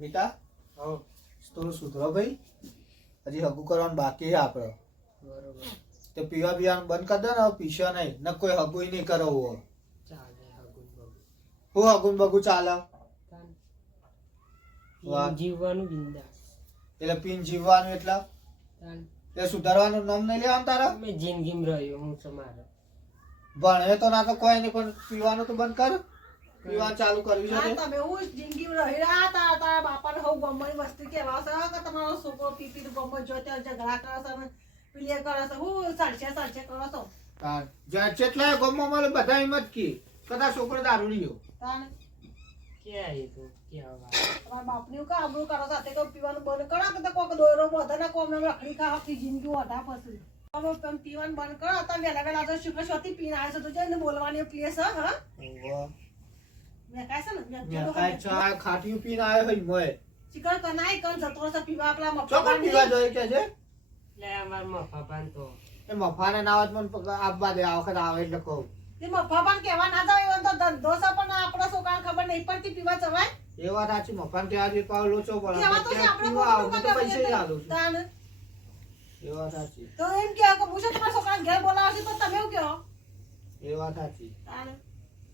બેટા થોડું સુધરો ભાઈ, હજી હગું કરવાનું બાકી છે આપણે. બરોબર. તો પીવા પીવાનું બંધ કરી દો ને, હવે પીશો નહીં ને કોઈ હગું નહીં કરવું. ચાલે હગું બગું. હું હગું બગું ચાલે તાન જીવવાનું બિંદાસ. એટલે પીન જીવવાનું એટલે તાન એ સુધારવાનું નામ નહીં લેવાનું તારા. મેં જિંદગીમાં રહ્યો હું તમારે. ભણે તો ના તો કોઈ નહીં, પણ પીવાનું તો બંધ કર. પીવાનું ચાલુ કર્યું છે તે. તમે હું જિંદગીમાં રહી રહ્યા તારા બાપાને હું ગમવાની વસ્તુ કહેવા છે કે તમારો છોકરો પીપી ગમો જો ત્યાં ઝઘડા કરે છે ને પીલે કરે છે હું સરછે કરો છો. જેટલા ગમો મળે બધા એમ જ કી કદાચ છોકરો દારૂ લીયો. તાને ક્યાં એ તો ક્યાં વાત. તમારા બાપની કા આબરૂ કરો સાથે કે પીવાનું બંધ કરો કે કોક દોયરો બધે ના કોમ રખડી ખા આખી જિંદગી વઢા પછી તમે પીવાનું બંધ કરો તમે વેલા તો શુક્ર શોથી પીને આવે છે તો જઈને બોલવાની પ્લેસ હા મેં કાય છે ને મેં કાઈ ચા ખાટીયું પીને આવ્યો હોય મોય. ચિકન કનાઈ કન જતો છે પીવા આપલા ચોકન પીવા જોઈએ કે છે લે અમાર મફા પાન તો એ મફાને નાવત મને આપવા દે, આ વખત આવે એટલે કહું. તે મફા પણ કહેવા ના જાવ એવો તો ધંધો છે પણ આપણા છોકરાને ખબર નહીં પડતી પીવા જવાય. એ વાત સાચી, મફાને ત્યાં જે પાવ લોચો પડે કહેવા તો છે આપણે પીવા આવું તો પૈસે જ આલું છું. તાન એ વાત સાચી, તો એમ કે પૂછો તમારા છોકરાને ઘેર બોલાવશે તો તમે એવું કહો. એ વાત સાચી. તાન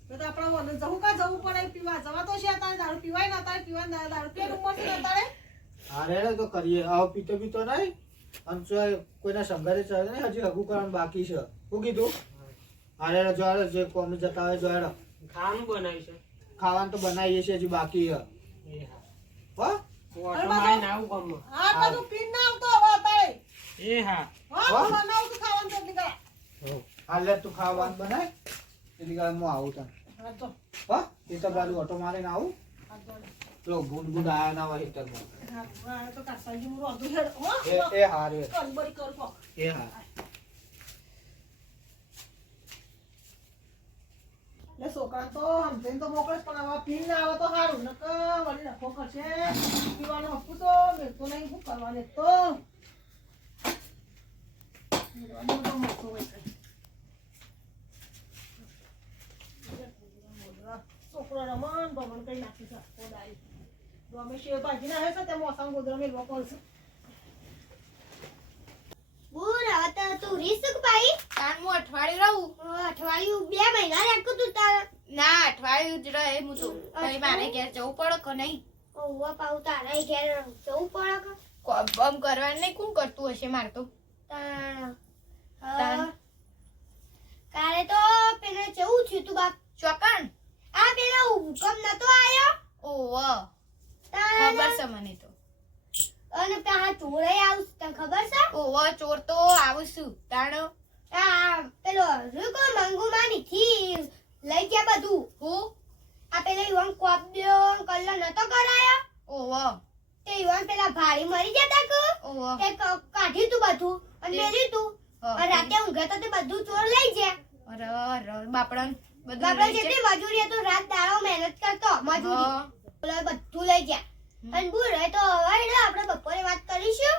તો આપણે વન જવું કા જવું પડે પીવા જવા તો છે તારે દારૂ પીવાય ના તારે પીવા દારૂ પીવા રૂમ માં ના તારે. હારે તો કરીએ, આવો પીતો પીતો નહીં આમ તો કોઈના સંઘારે ચડે નહીં, હજી હગું કરવાનું બાકી છે. શું કીધું? હારે જોડે જે કોમ જતા હોય જોડે ખાવાનું બનાવ્યું છે. ખાવાનું તો બનાવીએ છીએ, હજી બાકી છે. એ હા. હો ઓટો મારીને આવું ગામમાં. હા બધું પીન ના આવતો હવે તારે. એ હા. હા બનાવ તો ખાવાનું તો નીકળા. હાલે તું ખાવાનું બનાય એટલી ગાળ હું આવું તને. હા તો હો એ તો બાજુ ઓટો મારીને આવું. હા તો પેલો ગુડ ગુડ આયા ના હોય હિટરમાં. હા તો કાસાજી હું રોધું હેડ હો એ હારે કનબરી કરકો. એ હા. લે છોકરા તો સમજેને તો મોકલે પણ આવા પીન ના આવે તો સારું નક વળી નખો કરશે પીવાનું આપું તો મેં તો નહીં શું કરવાને તો પીવાનું તો મોટો હોય છે. છોકરો રમણ ભમણ કઈ નાખી છે કોદાળી ગમે શેવ ભાજી ના હે છે તે મોસમ ગોદરા મેલવા પડશે. બુરા તો તું રીસક ભાઈ તાન હું અઠવાડિયું રહું. અઠવાડિયું 2 મહિના રાખું તું તાર. ના અઠવાડિયું જ રહે હું તો. ભાઈ મારે ઘેર જવું પડે કે નહીં? ઓવા પાઉ તારે ઘેર જવું પડે કે કોમ કરવાનું નહીં કોણ કરતું હશે માર તો. કાલે તો પેલે જવું થયું તું બાપ ચોકણ. આ પેલો હુકમ નતો આયો. ઓવા ખબર છે મને તો. અને પેલા ચોરે આવશ તને ખબર છે? ઓવો ચોર તો આવશું તાણો આ પેલો રૂકો મંગુ માની થી લઈ ગયા બધું. હું આ પેલો યુવાન કોપ દ્યો કલ્લા નતો કરાયો. ઓવો તે યુવાન પેલા ભાડી મરી જતા કે ઓવો તે કાઢ્યું તું બધું અને મેલ્યું તું અને રાતે ઊંઘે તો તે બધું ચોર લઈ ગયા. અરે બાપડા બધું જેટલી મજૂરી હતું રાત દાડો મહેનત કરતો મજૂરી બધું લઈ ગયા. અને બુર તો હવે આપણે બપોરે વાત કરીશું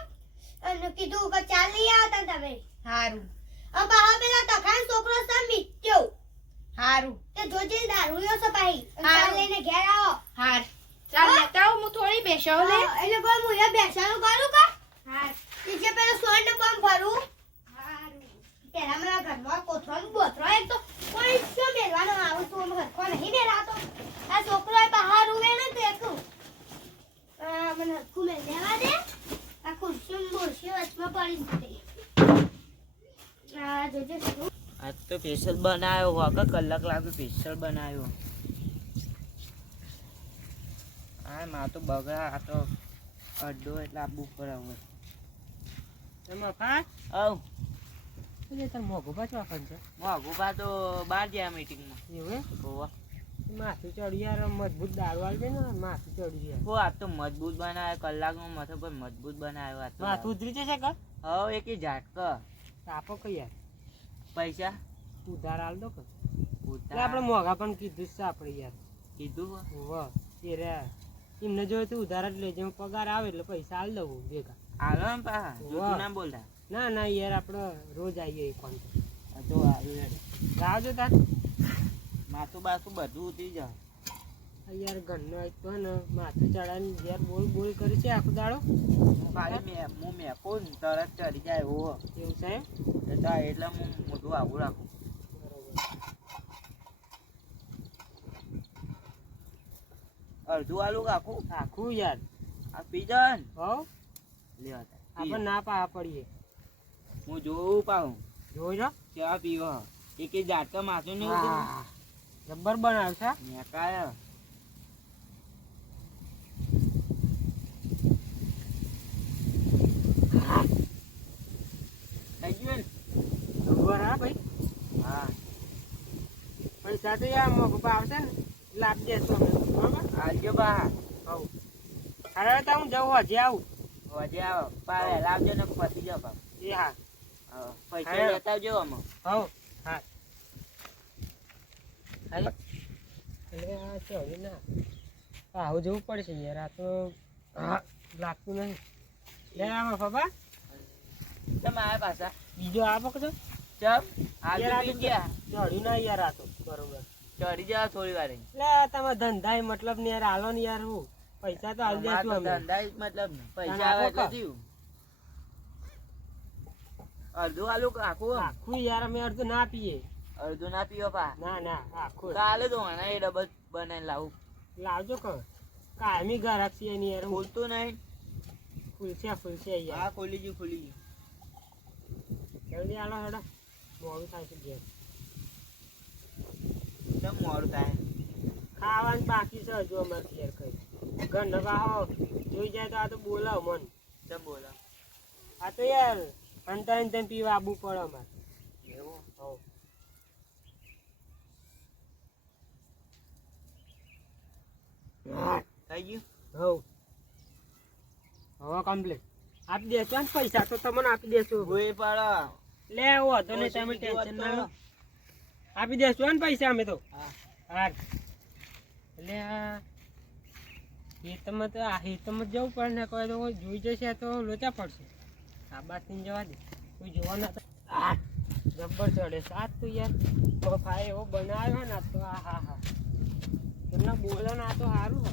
અને કીધું કે ચાલ લઈ આવતા તમે. હારું અબા હા પેલા તખાન છોકરો સમ મિત્યો. હારું તે જોજે દારૂયો છે ભાઈ ચાલ લઈને ઘેર આવો. હાર ચાલ લેતા આવ હું થોડી બેસાવ લે એટલે કોઈ હું એ બેસાનું કરું કા. હાર તીજે પેલો સોંડ પંપ ભરું. હારું પેલા મારા ઘરમાં કોથરાનું બોથરો એક તો કોઈ શું મેલવાનો આવું તો ઘરકો નહીં મેલાતો. આ છોકરો બહાર ઉવે ને તો એકું મને હક્કુ મેં લેવા દે. આ ખુરશી બોરશી વચમાં પડી જતી. આ જોજે આજ તો સ્પેશિયલ બનાવ્યો વાગે કલાક લાગે સ્પેશિયલ બનાવ્યો. હા માં તો બગડા આ તો અડ્ડો એટલે આપવું પડે હવે. મફા આવ એટલે તાર મોઘું પાછું આખન છે. વાઘુભા તો બહાર ગયા મીટિંગમાં. એવું હોવા માથું ચડી યાર મજબૂત દારૂ આવી જાય ને માથું ચડી જાય. હો આ તો મજબૂત બનાવ્યો કલાકમાં મથો પર મજબૂત બનાવ્યો. આ તો માથું ઉતરી જશે કા હવે એક ઝાટક આપો કઈ યાર પૈસા ઉધાર આલ દો કે ઉતાર આપણે મોઘા પણ કીધું છે આપણે યાર. કીધું વાહ એ રે એમને જોયું તું ઉધાર જ લેજે પગાર આવે એટલે પૈસા આલ દઉં ભેગા. હાલો ને પા જૂઠું ના બોલતા. ના યાર આપણે રોજ આવીએ એક કોણ તો આવ્યું રાહ જો તાર માથું બાથું બધું ઉતરી જાય. યાર ઘરનો એક તો હે ને માથું ચડાવીને ઘેર બોલ બોલ કરે છે આખો દાડો. હું ખાલી હું મેકો ને તરત ચડી જાય એવો એવું સાહેબ એટલે હું મોઢું આવું રાખું. અડધું આલુ કાકું આખું યાર આ પીજન હો લે આપણે ના પા પડીએ. હું જોઉં પાઉં જોઈ લો કેવા પીવો એક જાટકા માથું ને એવું હા, જબ્બર બનાવ છે. મેકાય થઈ ગયું ને? જબ્બર હા ભાઈ. હા પૈસા તો યાર મોકપા આવશે ને લાભ દેશો અમે બરોબર. આવજો બા હવ અરે તો હું જવું હજી આવું. હજે આવો પાવે લાવજો ને પતી જાવ બા. એ હા પૈસા હા. લેતા આવજો અમે. હવ હા હાલે. એટલે આ ચડી ના આવું જવું પડશે યાર. આ તો હા લાગતું નહીં. લે આમાં ફબા તમે આયા પાછા બીજો આ પકડો. ચમ આજુ યાર આ પી તો ગયા ચડ્યું ના યાર. આ તો બરોબર. ચડી જાવ થોડી વાર એટલે તમે ધંધા મતલબ ને યાર હાલો ને યાર. હું પૈસા તો હાલ દેશું અમે. ધંધા જ મતલબ ને પૈસા ના, આવે આપો એટલે થયું. અડધું આલુ આખું આખું યાર અમે અડધું ના પીએ. અડધું ના પીવો પા ના ના આખું કાલે તો આના એ ડબલ બનાવીને લાવું. લાવજો કહો કાયમી ગ્રાહક છે એની યાર. ખોલતું નહીં. ફૂલશે યાર. હા ખોલી ગયું ખોલી ગયું. જલ્દી આલો હેડો મોડું થાય છે ઘેર. કેમ મોડું થાય? ખાવાનું બાકી છે હજુ અમારે ઘેર કઈ. ઘરના બાહો જોઈ જાય તો આ તો બોલાવ મન. કેમ બોલો? આ તો યાર અંતર પીવા આવવું પડે અમારે. એવું હવ થઈ ગયું? હવ હવે કમ્પ્લીટ આપી દેશો ને પૈસા તો તમને આપી દેશો. ભોય પાડો. લે આવો હતો ને તમે ટેન્શન ના લો. આપી દેશો ને પૈસા અમે તો. હા. હા એટલે આ હેતમાં તો આ હેતમાં જવું પડે ને. કોઈ તો કોઈ જોઈ જશે તો લોચા પડશે. આ બાદ જવા દે કોઈ જોવા ના થાય. જબ્બર ચડે સાત તો યાર ભાઈ એવો બનાવ્યો ને તો આ હા હા તમને બોલો ને આ તો સારું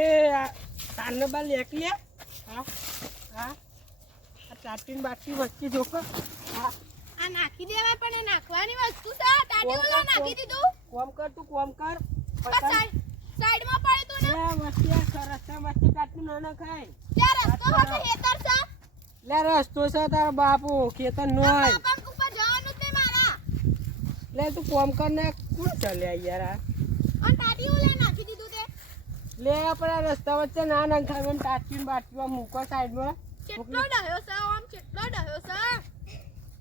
એ તારને બાર લેકી હા હા આ ચાટીને બાકી વચ્ચે જોકો હા આ નાખી દેવાય પણ એ નાખવાની વસ્તુ છે. તાટી ઓલા નાખી દીધું. કોમ કર તું કોમ કર સાઈડમાં પડ્યું તું ને. વચ્ચે રસ્તા વચ્ચે કાટનું ના નખાય. ત્યાં રસ્તો હતો હેતર છે. લે રસ્તો છે તારા બાપુ ખેતર નો હોય. પંપ ઉપર જવાનું જ નહીં મારા. લે તું કોમ કર ને કોણ ચાલે યાર આ અને તાટી ઓલા નાખી દીધું તે. લે આપણે આ રસ્તા વચ્ચે ના નખાય. એમ ટાટીને બાટમાં મૂકો સાઈડમાં. કેટલો ડહ્યો છે આમ કેટલો ડહ્યો છે.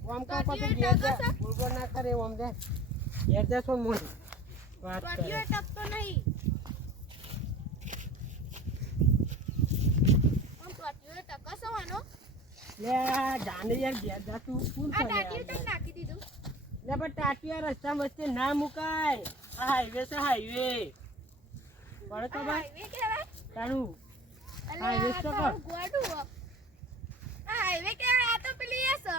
કોમ કર પછી ઘેર જા બોલબોલ ના કરે ઓમ દે ઘેર જા છો મોય વાત ટોટીઓ કરે. ટકતો નહીં. આમ ટોટીઓ ટકસવાનો. લે આ જાને યાર ઘેર જા તું કોણ આ ચાલે તાટીઓ તો નાખી દીધું. લે પણ ટાટિયા રસ્તા વચ્ચે ના મુકાય. આ હાઈવે છે હાઈવે પડે તો ભાઈ હાઈવે કહેવાય. તારું અલે હાઈવે આ તો તારું ગોડું હો. આ હાઈવે કહેવાય. આ તો પેલી એ છે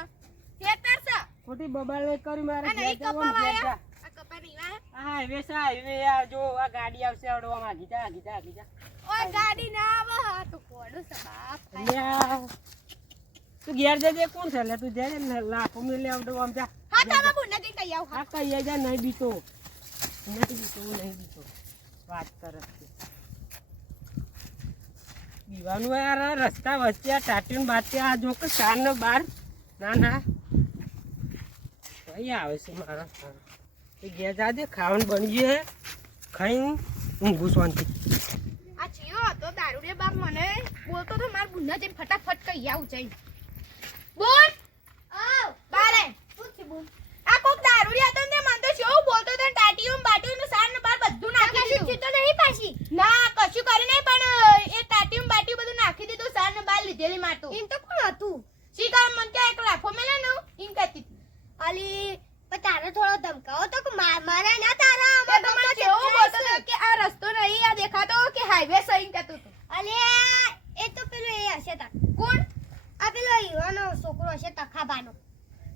હેતર છે. ખોટી બબાલ કરી મારે આ ઘેર નહીં જા ઓમ કપાવા ઘેર જા. આયા. આ કપા નહીં વાયા. આ હાઈવે છે હાઈવે આ જો આ ગાડી આવશે અડવા માંગી જા આગી જા આગી જા. ઓય ગાડી ના આવે. આ તો ગોડું છે બાપ. અલ્યા તું ઘેર જજે કોણ છે લે તું જજે ને લાખો મિલે આવડો આમ જા. હા તમે બુના જઈને કહી આવો. આ કહીએ જા નહીં બીતો નહીં બીતો વાત કરે છે. પીવાનું યાર આ રસ્તા વચ્ચે આ ટાટીને બાટે આ જો કે ચાર ને બાર ના ના કઈ આવે છે મારા તો ઘેર જાજે ખાવાનું બની ગયું હે ખાઈ ઊંઘું શાંતિ. આ ચિયો હતો દારૂ રે બાપ મને બોલતો તો માર બુના જઈને ફટાફટ કહી આવું જઈને. બોલ આવ બારે પૂછી બોલ. આ કોક દારૂ રે હતો ને મન તો શું બોલતો તો ટાટીયું બાટીયું ને સાર ને બાર બધું નાખી દીધું. તો નહીં પાછી ના કશું કરી નહીં પણ એ ટાટીયું બાટીયું બધું નાખી દીધું. સાર ને બાર લીધેલી મારતો. એમ તો કોણ હતું? શીખા મન કે એક લાફો મેલે ને એમ કહેતી અલી પણ તારે થોડો ધમકાવો તો કે મારા ના તારા અમાર તો મને કેવું બોલતો તો કે આ રસ્તો નહીં આ દેખાતો કે હાઈવે સહી કહેતો તો. અલે એ તો પેલો એ હશે તા. કોણ? આ પેલો હીવાનો છોકરો હશે તખાબાનો.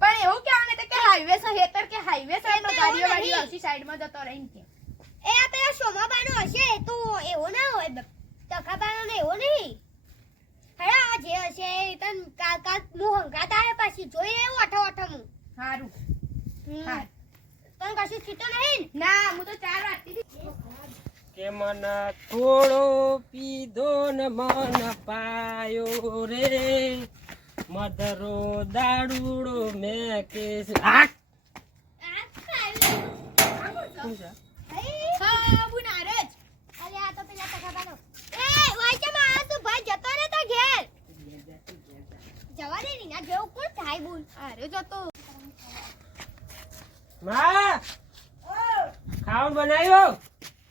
પણ એવું કહેવાનું તો કે હાઈવે સે હેતર કે હાઈવે સે વાડીઓ આવશે સાઈડમાં જતો રહીને કે એ આ પેલા સોમાબાનો હશે તો એવો ના હોય ટકાબાનો ને એવો નહીં હે આ જે હશે તન કાકા હું હંગાતા હે પાછી જોઈ એવું અઠો હું સારું હા તન કશું કીધું નહીં ના હું તો 4 વાગતી હતી કે મન થોડો પીધો ને મન પાયો રે મધરો દાડુડો મેં કે હા બુનારજ અરે આ તો પેલા ટકાબાનો એ વાઈચા મારા તો ભાઈ જતો રે તો ઘેર જવા દે ની ના જેવું કોણ થાય બોલ અરે જતો માં ખાવાનું બનાવ્યો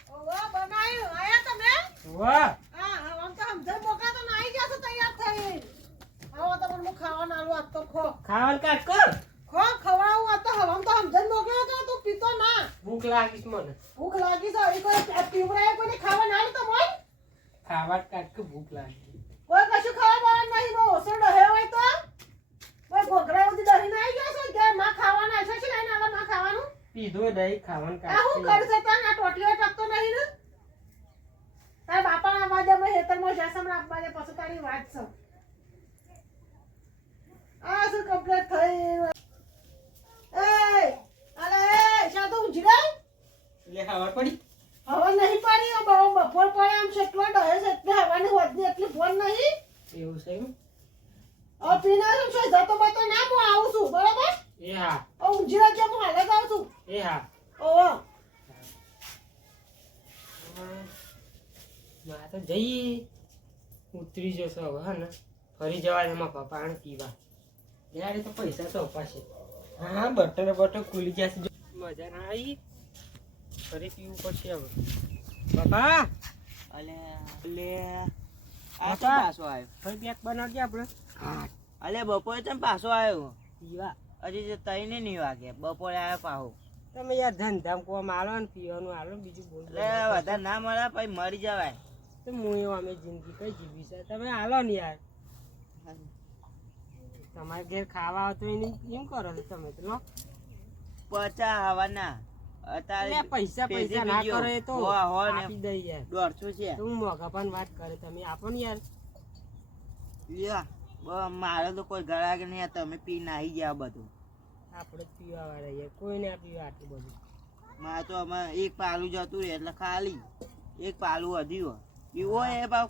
ઓવા બનાવ્યું આયા તમે વાહ હા આમ તો સમજણ મોકા તો નાઈ ગયા છો તૈયાર થઈ આવો તો મને ખાવાનું આલું આજ તો ખો ખાવાનું કાટ કર ખવડાવું આ તો હવામ તો સમજણ મોકલ્યો તો તું પીતો ના ભૂખ લાગીશ મને ભૂખ લાગી છે એ કોઈ પીવડાય કોઈને ખાવા ના તો મોય ખાવા કાટ કે ભૂખ લાગી કોઈ કશું ખાવા બહાર નહીં બહુ ઓછો ડહે હોય તો કોઈ ઘોઘરા ઉધી દહીં આવી ગયા છે કે માં ખાવાના છે છે લઈને આવા માં ખાવાનું પીધો દહીં ખાવાનું આ હું કાટ કરશે તને આ ટોટીઓ ટકતો નહીં ને તાર બાપાના અવાજે મેં હેતરમાં જાસમ આપવા દે પછી તારી વાત છે આ શું કમ્પ્લીટ થઈ એ અલે એ શાદુ ઉજરે લે ખબર પડી હવા નહીં પાડી બહુ બપોર પડે આમ કેટલો ડહે છે એટલે હવાની વધની એટલી ફોન નહીં એવું છે એમ? હવે પીના શું છે જતો બતો ના હું આવું છું બરાબર એ હા હવે ઉજરે જે હું હાલે જ આવું છું એ હા ઓહો ના તો જઈ ઉતરી જશો હવે હા ને ફરી જવા એમાં પાણી પીવા યાર એ તો પૈસા તો અપાશે હા બટર ખુલી જશે મજા ના આવી ફરી પીવું પડશે હવે બાપા અલે અલે આ બાપા. કેમ પાછો આવ્યો ફરી પેક બનાવજે આપણે અલે બપોરે કેમ પાછો આવ્યો પીવા હજી તો તઈને નહીં વાગે બપોરે આવ્યો પાહો તમે યાર ધંધામ કોમ આલો ને પીવાનું આલો ને બીજું બોલ એટલે વધારે ના મળે પછી મરી જવાય તો હું એવું અમે જિંદગી કઈ જીવી છે તમે આલો ને યાર તમારે ઘેર ખાવા આવતો એને એમ કરો છો તમે તો લો પચા હવાના એટલે પૈસા પૈસા ના કરો એ તો આપી દઈ યાર 150 છે તો હું મોઘા પણ વાત કરે તમે આપો ને યાર યા મારે તો કોઈ ઘરાક નહીં તમે પી નાહી ગયા બધું આપણે જ પીવા વાળા યાર કોઈ ના પીવા આટલું બધું મારે તો અમે એક પાલું જતું રહે એટલે ખાલી એક પાલું વધ્યું પીવો એ ભાવ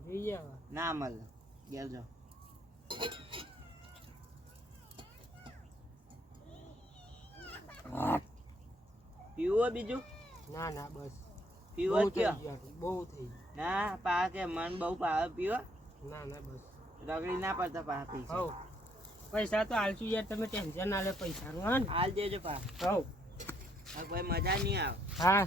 જોઈએ હવે ના મળે ઘેર જાઓ પીવો બીજું ના ના બસ પીવો બહુ જ થઈ કયો ગયું આટલું, બહુ થઈ ગયું. ના પા કે મન બહુ પાવે પીવો ના ના બસ રગડી ના પડતા પા પી હવ પૈસા તો હાલશું યાર તમે ટેન્શન ના લે પૈસાનું હા ને હાલ દેજો પા હવ આ કોઈ મજા નહીં આવે હા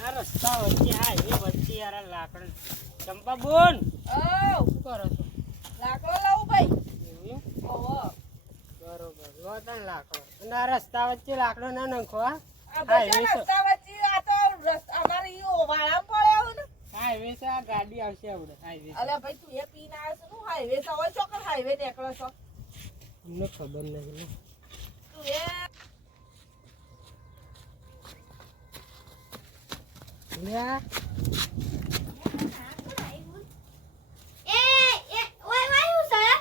આ રસ્તા વચ્ચે હા એ વચ્ચે યાર આ લાકડ ચંપા બોન શું કરો છો લાકડો લાવું ભાઈ એવું એમ? ઓહો બરોબર લો તને લાકડો અને આ રસ્તા વચ્ચે લાકડો ના નાખો હા આ હાઈવે બધા છે. રસ્તા વચ્ચે આ તો અમારે ઈ વાળામાં પડે આવું ને હાઈવે છે આ ગાડી આવશે આપણે હાઈવે છે. અલે ભાઈ તું એ પીને આવ્યો છે નું હાઈવે તો હોય ચોકર હાઈવે નીકળો છો અમને ખબર નથી તું એ લે આ ઓય વાયુ સર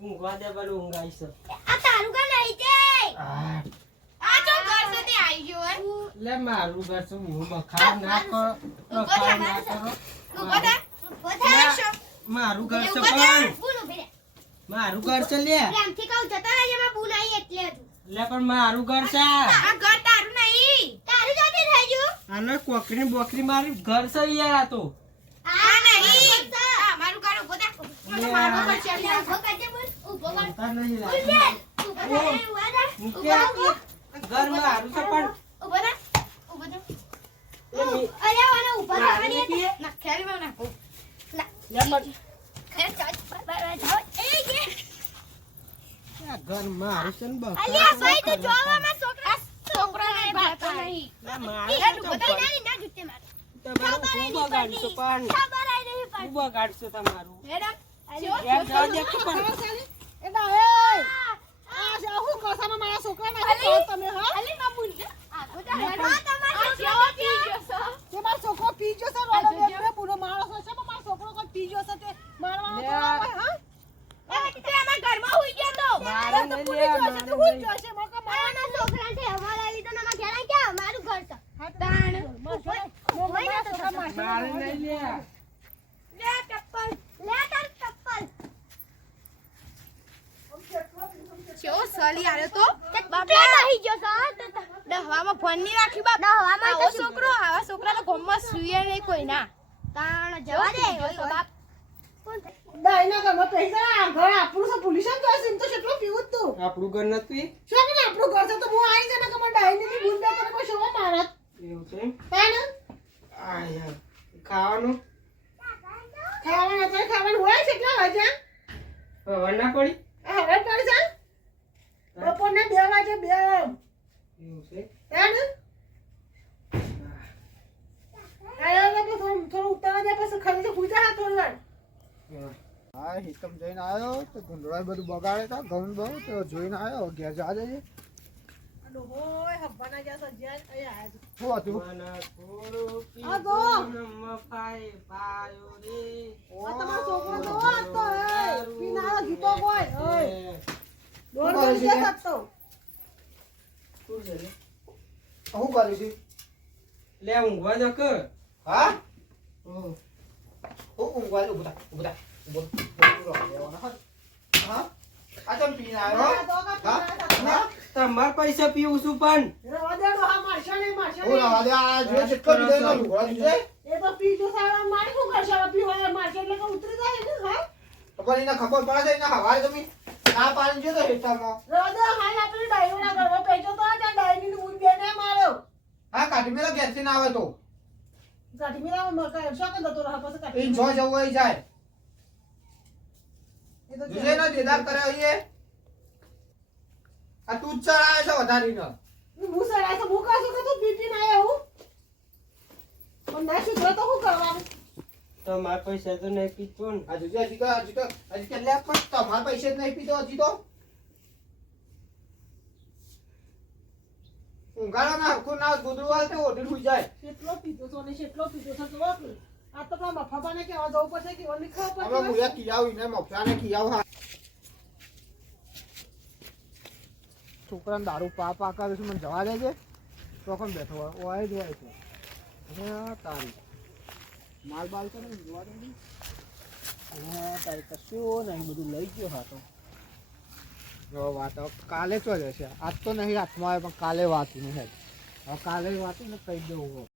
ઊંઘવા દે પેલું ઊંઘ આવી છે આ તારું કા નહીં છે આ આ તો ઘર સાથે આવી ગયો હે લે મારું ઘર શું હું બખાર ના કરો બખાર ના કરો મારું ઘર છે પણ મારું ઘર છે લે પ્રેમથી કહું જતા રહેજે માં બૂન આવી એટલે હતું લે પણ મારું ઘર છે આ ઘર તારું નહીં તારું જાતે થઈ ગયું આને કોકરી બોકરી મારી ઘર છે યાર આ તો આ નહીં મારું ઘર ઉભો થા લે મારું ઘર છે ઉભો કરજે બોલ ઉભો કર બોલતા નહીં બોલ લાગે. દે ઉભો થા ઉભો થા મૂકે ઘર મારું છે પણ ઉભો થા ઉભો થા એ મી- અરે વાને ઉભો થા મારી નથી એ? ના ખેલી માં ના લે પણ ખેલ ચાલ જાવ એ કે આ ઘર મારું છે ને બખાર અલ્યા ભાઈ તું જોવામાં છોકરાને ભાતો નહીં લે મારું એ છે બધા પણ ના જુતે માર તમારું હું બગાડશું પણ ખબર આઈ નહીં હું બગાડશું તમારું મેડમ યાર જવા દે કે પણ એ ના એ બાપુની જોશે તો હું જોશે મોકો મારા છોકરા છે અમારા લીધો ને અમારા ઘેરા ક્યાં અમારું ઘર છે તાણ હોય ને તો મારે નહીં લે લે ચપ્પલ લે તાર ચપ્પલ કેવો સલી આયો તો બાપા નહીં ગયો તો દહવામાં ફોન ની રાખી બાપ દહવામાં આવો છોકરો આવા છોકરા તો ગોમમાં સુઈએ નહીં કોઈ ના તાણ જવા દે તો બાપ ડાયના ઘરમાં પૈસા ઘર આપણું છે પોલીસ જોશે એમ તો કેટલો પીવું તું આપણું ઘર નતું શું કે આપણું ઘર છે તો હું આવી જાય ને કે મને ડાયની ની ગુંડા કરે કોઈ શોવા મારત એવું છે તાણ આ યાર ખાવાનું ખાવાનું હોય છે કેટલા વાગ્યા ખબર ના પડી હવે પડી જા બપોરના 2 વાગે 2 એવું છે તાણ આયો ને તો થોડું ઉતારા જાય પછી ખાલી તો પૂજા હાથ થોડી વાર હા હિતમ જઈને આવ્યો તો ગુંડળાએ બધું બગાડે તા ઘઉં બહુ તો જોઈને આવ્યો ઘેર જવા દેજે હોય હબ્બાના જા સજ્યા અહીંયા શું આયા હતું મને થોડું આ જો. મફાઈ પાયો રે આ તમારો છોકરો જો આ તો એ પીનારો ગીતો કોઈ ઓય દોડ કરે દોડ છે? જતો તો શું છે રે? શું કર્યું છે લે ઊંઘવા જો કે હા ઓહ હું ઊંઘવા ઉભા ઉભા હા આ તો પીને આવ્યો આ તો કા હા પીનારા હા તમાર પૈસા પીવું છું પણ રવા દે ડોહા મારશો નહીં હું રવા દે આ જો કેટલો પીધો એનો લુગડો છે એ તો પીજો સારા મારે શું કરશે હવે પીવા મારશે એટલે કે ઉતરી જાય ને હા પણ એને ખબર પડે છે એને હવારે તમે ના પાણી જો તો હેઠળમાં રવા દે હાલ આપણે ડાઈવરના ઘરમાં પૈસો તો આ ડાઈની ની ઊંઘ બેને માર્યો હા કાઢી મેલા ઘેરથી ના આવે તો કાઢી મેલા મકા શોક દતો રહા પછી એ કાઢી જો જવું હોય જાય એ તો જોજે ના દેદાર કરે અહીંયા આ તું જ ચડાવે છે વધારીને હું સરાય તો ભૂખા છું કે તું પીપી ના આવું પણ ના સુધરે તો શું કરવાનું તમાર પૈસા તો નહીં પીતો ને આ જોજે હજી કે લે પણ તમારા પૈસે જ નહીં પીતો હજી તો ઊંઘાડો ના હરખું ના ગોદડું વાળ તે ઓઢી સુઈ જાય કેટલો પીતો છો ને કેટલો પીતો છો તો આ તો પેલા મફાબાને કેવા જવું પડશે કે ઓલી ખાવ હવે હું યા કિયાવ ને મફસાને કિયાવ હા છોકરાને દારૂ પા કરે છે મને જવા દેજે તો કોણ બેઠો હોય ઓય જ હોય છે હા તારી માલ બાલ તો નહીં જોવા દે હા તારી કશું નહીં બધું લઈ ગયો હા તો જો વાત હવે કાલે ચો જશે આજ તો નહીં હાથમાં આવે પણ કાલે વાંચી નહીં હવે કાલે વાંચી ને કહી દેવું